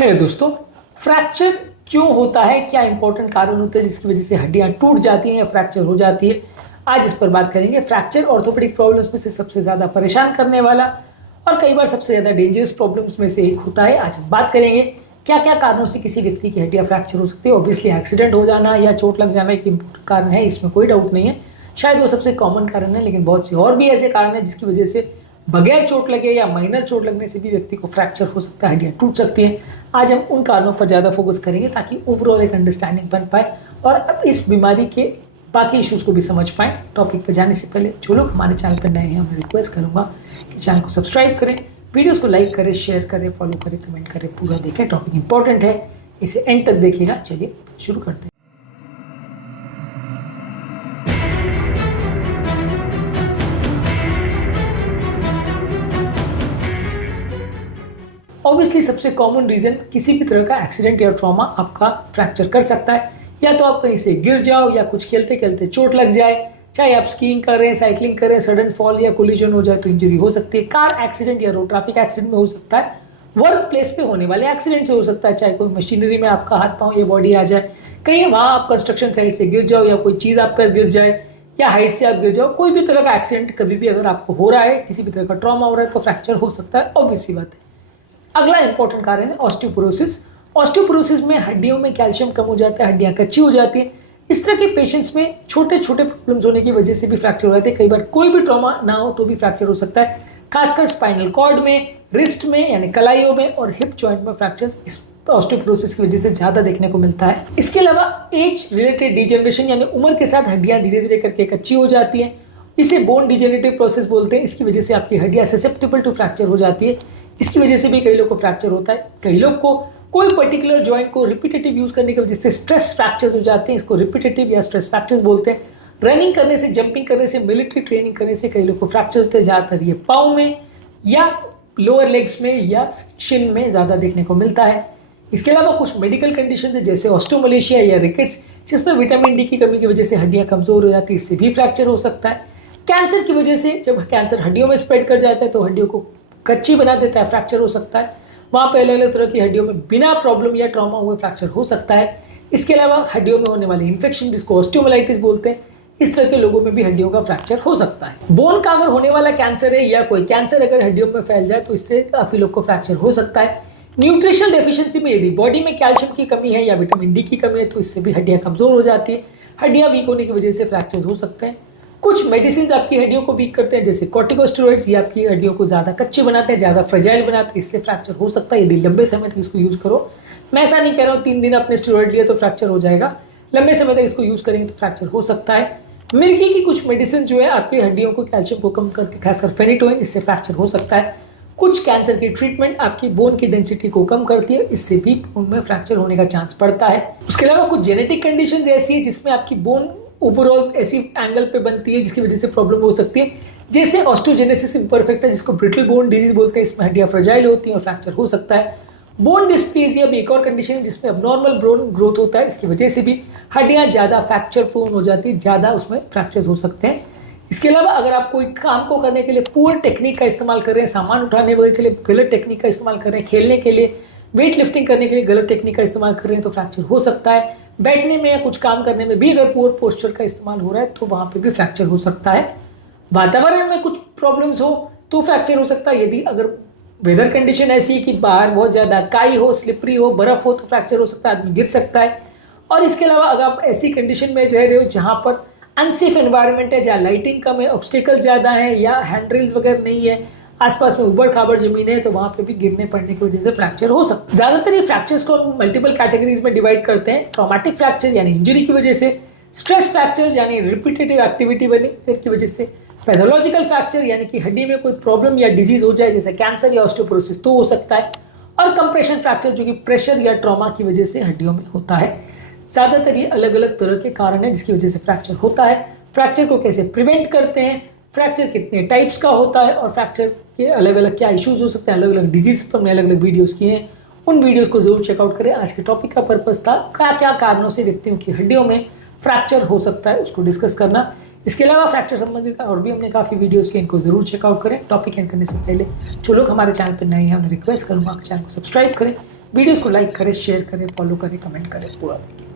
है दोस्तों, फ्रैक्चर क्यों होता है, क्या इंपॉर्टेंट कारण होते हैं जिसकी वजह से हड्डियां टूट जाती हैं या फ्रैक्चर हो जाती है। आज इस पर बात करेंगे। फ्रैक्चर ऑर्थोपेडिक प्रॉब्लम्स में से सबसे ज़्यादा परेशान करने वाला और कई बार सबसे ज़्यादा डेंजरस प्रॉब्लम्स में से एक होता है। आज हम बात करेंगे क्या क्या कारणों से किसी व्यक्ति की हड्डियां फ्रैक्चर हो सकती है। ऑब्वियसली एक्सीडेंट हो जाना या चोट लग जाना एक इम्पोर्टेंट कारण है, इसमें कोई डाउट नहीं है, शायद वो सबसे कॉमन कारण है, लेकिन बहुत सी और भी ऐसे कारण हैं जिसकी वजह से बगैर चोट लगे या माइनर चोट लगने से भी व्यक्ति को फ्रैक्चर हो सकता है, हड्डियां टूट सकती हैं। आज हम उन कारणों पर ज़्यादा फोकस करेंगे ताकि ओवरऑल एक अंडरस्टैंडिंग बन पाए और अब इस बीमारी के बाकी इश्यूज़ को भी समझ पाएँ। टॉपिक पर जाने से पहले जो लोग हमारे चैनल पर नए हैं, मैं रिक्वेस्ट करूँगा कि चैनल को सब्सक्राइब करें, वीडियोस को लाइक करें, शेयर करें, फॉलो करें, कमेंट करें, पूरा देखें। टॉपिक इंपॉर्टेंट है, इसे एंड तक देखिएगा। चलिए शुरू करते हैं। ऑब्वियसली सबसे कॉमन रीज़न किसी भी तरह का एक्सीडेंट या ट्रॉमा आपका फ्रैक्चर कर सकता है। या तो आप कहीं से गिर जाओ या कुछ खेलते खेलते चोट लग जाए, चाहे आप स्कीइंग कर रहे हैं, साइकिलिंग कर रहे हैं, सडन फॉल या कोलिजन हो जाए तो इंजरी हो सकती है। कार एक्सीडेंट या रोड ट्रैफिक एक्सीडेंट में हो सकता है। वर्क प्लेस पे होने वाले एक्सीडेंट से हो सकता है, चाहे कोई मशीनरी में आपका हाथ पाँव या बॉडी आ जाए, कहीं वहाँ आप कंस्ट्रक्शन साइट से गिर जाओ या कोई चीज़ आप पर गिर जाए या हाइट से आप गिर जाओ। कोई भी तरह का एक्सीडेंट कभी भी अगर आपको हो रहा है, किसी भी तरह का ट्रॉमा हो रहा है तो फ्रैक्चर हो सकता है, ऑब्वियस सी बात है। अगला इंपॉर्टेंट कारण है ऑस्टियोपोरोसिस। ऑस्टियोपोरोसिस में हड्डियों में कैल्शियम कम हो जाता है, हड्डियां कच्ची हो जाती है। इस तरह के पेशेंट्स में छोटे छोटे प्रॉब्लम्स होने की वजह से भी फ्रैक्चर हो जाते हैं। कई बार कोई भी ट्रॉमा ना हो तो भी फ्रैक्चर हो सकता है, खासकर स्पाइनल कॉर्ड में, रिस्ट में यानी कलाइयों में और हिप जॉइंट में फ्रैक्चर्स इस ऑस्टियोपोरोसिस की वजह से ज़्यादा देखने को मिलता है। इसके अलावा एज रिलेटेड डिजेनरेशन यानी उम्र के साथ हड्डियां धीरे धीरे करके कच्ची हो जाती हैं, इसे बोन डिजेनरेटिव प्रोसेस बोलते हैं। इसकी वजह से आपकी हड्डियां ससेप्टेबल टू फ्रैक्चर हो जाती है। इसकी वजह से भी कई लोग को फ्रैक्चर होता है। कई लोग को कोई पर्टिकुलर जॉइंट को रिपीटेटिव यूज करने की वजह से स्ट्रेस फ्रैक्चर्स हो जाते हैं, इसको रिपीटेटिव या स्ट्रेस फ्रैक्चर्स बोलते हैं। रनिंग करने से, जंपिंग करने से, मिलिट्री ट्रेनिंग करने से कई लोग को फ्रैक्चर होते हैं। ज़्यादातर ये पाँव में या लोअर लेग्स में या शिन में ज़्यादा देखने को मिलता है। इसके अलावा कुछ मेडिकल कंडीशन है जैसे ऑस्टियोमलेशिया या रिकेट्स, जिसमें विटामिन डी की कमी की वजह से हड्डियाँ कमज़ोर हो जाती है, इससे भी फ्रैक्चर हो सकता है। कैंसर की वजह से जब कैंसर हड्डियों में स्प्रेड कर जाता है तो हड्डियों को कच्ची बना देता है, फ्रैक्चर हो सकता है। वहाँ पे अलग अलग तरह की हड्डियों में बिना प्रॉब्लम या ट्रॉमा हुए फ्रैक्चर हो सकता है। इसके अलावा हड्डियों में होने वाली इन्फेक्शन जिसको ऑस्टियोमाइलिटिस बोलते हैं, इस तरह के लोगों में भी हड्डियों का फ्रैक्चर हो सकता है। बोन का अगर होने वाला कैंसर है या कोई कैंसर अगर हड्डियों में फैल जाए तो इससे काफ़ी लोग को फ्रैक्चर हो सकता है। न्यूट्रिशनल डेफिशिएंसी में यदि बॉडी में कैल्शियम की कमी है या विटामिन डी की कमी है तो इससे भी हड्डियाँ कमज़ोर हो जाती है। हड्डियाँ वीक होने की वजह से फ्रैक्चर हो सकते हैं। कुछ मेडिसिन आपकी हड्डियों को वीक करते हैं जैसे कॉर्टिकोस्टेरॉइड्स, ये आपकी हड्डियों को ज़्यादा कच्ची बनाते हैं, ज़्यादा फ्रेजाइल बनाते हैं, इससे फ्रैक्चर हो सकता है यदि लंबे समय तक इसको यूज़ करो। मैं ऐसा नहीं कह रहा हूँ 3 दिन आपने स्टेरॉइड लिया तो फ्रैक्चर हो जाएगा, लंबे समय तक इसको यूज़ करेंगे तो फ्रैक्चर हो सकता है। मिर्गी की कुछ मेडिसिन जो है आपकी हड्डियों को कैल्शियम को कम करके, खासकर फेनिटोइन, इससे फ्रैक्चर हो सकता है। कुछ कैंसर की ट्रीटमेंट आपकी बोन की डेंसिटी को कम करती है, इससे भी बोन में फ्रैक्चर होने का चांस बढ़ता है। उसके अलावा कुछ जेनेटिक कंडीशंस ऐसी है जिसमें आपकी बोन ओवरऑल ऐसी एंगल पे बनती है जिसकी वजह से प्रॉब्लम हो सकती है, जैसे ऑस्टियोजेनेसिस इम्परफेक्टा जिसको ब्रिटल बोन डिजीज बोलते हैं। इसमें हड्डियां फ्रेजाइल होती हैं और फ्रैक्चर हो सकता है। बोन डिस्प्लेसिया भी एक और कंडीशन है जिसमें अबनॉर्मल बोन ग्रोथ होता है, इसकी वजह से भी हड्डियां ज़्यादा फ्रैक्चर प्रोन हो जाती है, ज़्यादा उसमें फ्रैक्चर्स हो सकते हैं। इसके अलावा अगर आप कोई काम को करने के लिए पुअर टेक्निक का इस्तेमाल कर रहे हैं, सामान उठाने वगैरह के लिए गलत टेक्निक का इस्तेमाल कर रहे हैं, खेलने के लिए, वेट लिफ्टिंग करने के लिए गलत टेक्निक का इस्तेमाल कर रहे हैं तो फ्रैक्चर हो सकता है। बैठने में या कुछ काम करने में भी अगर पुअर पोस्चर का इस्तेमाल हो रहा है तो वहाँ पे भी फ्रैक्चर हो सकता है। वातावरण में कुछ प्रॉब्लम्स हो तो फ्रैक्चर हो सकता है। यदि अगर वेदर कंडीशन ऐसी है कि बाहर बहुत ज़्यादा काई हो, स्लिपरी हो, बर्फ़ हो तो फ्रैक्चर हो सकता है, आदमी गिर सकता है। और इसके अलावा अगर आप ऐसी कंडीशन में रह रहे हो जहाँ पर अनसेफ एनवायरनमेंट है, जहाँ लाइटिंग कम है, ऑब्स्टिकल ज़्यादा है या हैंड रेल्स वगैरह नहीं है, आसपास में उबड़ खाबड़ जमीन है तो वहाँ पे भी गिरने पड़ने की वजह से फ्रैक्चर हो सकता है। ज़्यादातर ये फ्रैक्चर्स को मल्टीपल कैटेगरीज में डिवाइड करते हैं। ट्रॉमेटिक फ्रैक्चर यानी इंजरी की वजह से, स्ट्रेस फ्रैक्चर यानी रिपीटेटिव एक्टिविटी की वजह से, पैथोलॉजिकल फ्रैक्चर यानी कि हड्डी में कोई प्रॉब्लम या डिजीज हो जाए जैसे कैंसर या ऑस्टियोपोरोसिस तो हो सकता है, और कंप्रेशन फ्रैक्चर जो कि प्रेशर या ट्रॉमा की वजह से हड्डियों में होता है। ज़्यादातर ये अलग अलग तरह के कारण हैं जिसकी वजह से फ्रैक्चर होता है। फ्रैक्चर को कैसे प्रिवेंट करते हैं, फ्रैक्चर कितने टाइप्स का होता है और फ्रैक्चर के अलग अलग क्या इश्यूज हो सकते हैं, अलग अलग डिजीज पर मैं अलग अलग वीडियोस किए हैं, उन वीडियोस को जरूर चेकआउट करें। आज के टॉपिक का पर्पस था क्या क्या कारणों से व्यक्तियों की हड्डियों में फ्रैक्चर हो सकता है, उसको डिस्कस करना। इसके अलावा फ्रैक्चर संबंधित और भी हमने काफ़ी वीडियोस किए, इनको जरूर चेकआउट करें। टॉपिक एंड करने से पहले जो लोग हमारे चैनल पर नए हैं उन्हें रिक्वेस्ट करूँगा कि चैनल को सब्सक्राइब करें, वीडियोस को लाइक करें, शेयर करें, फॉलो करें, कमेंट करें, पूरा देखिए।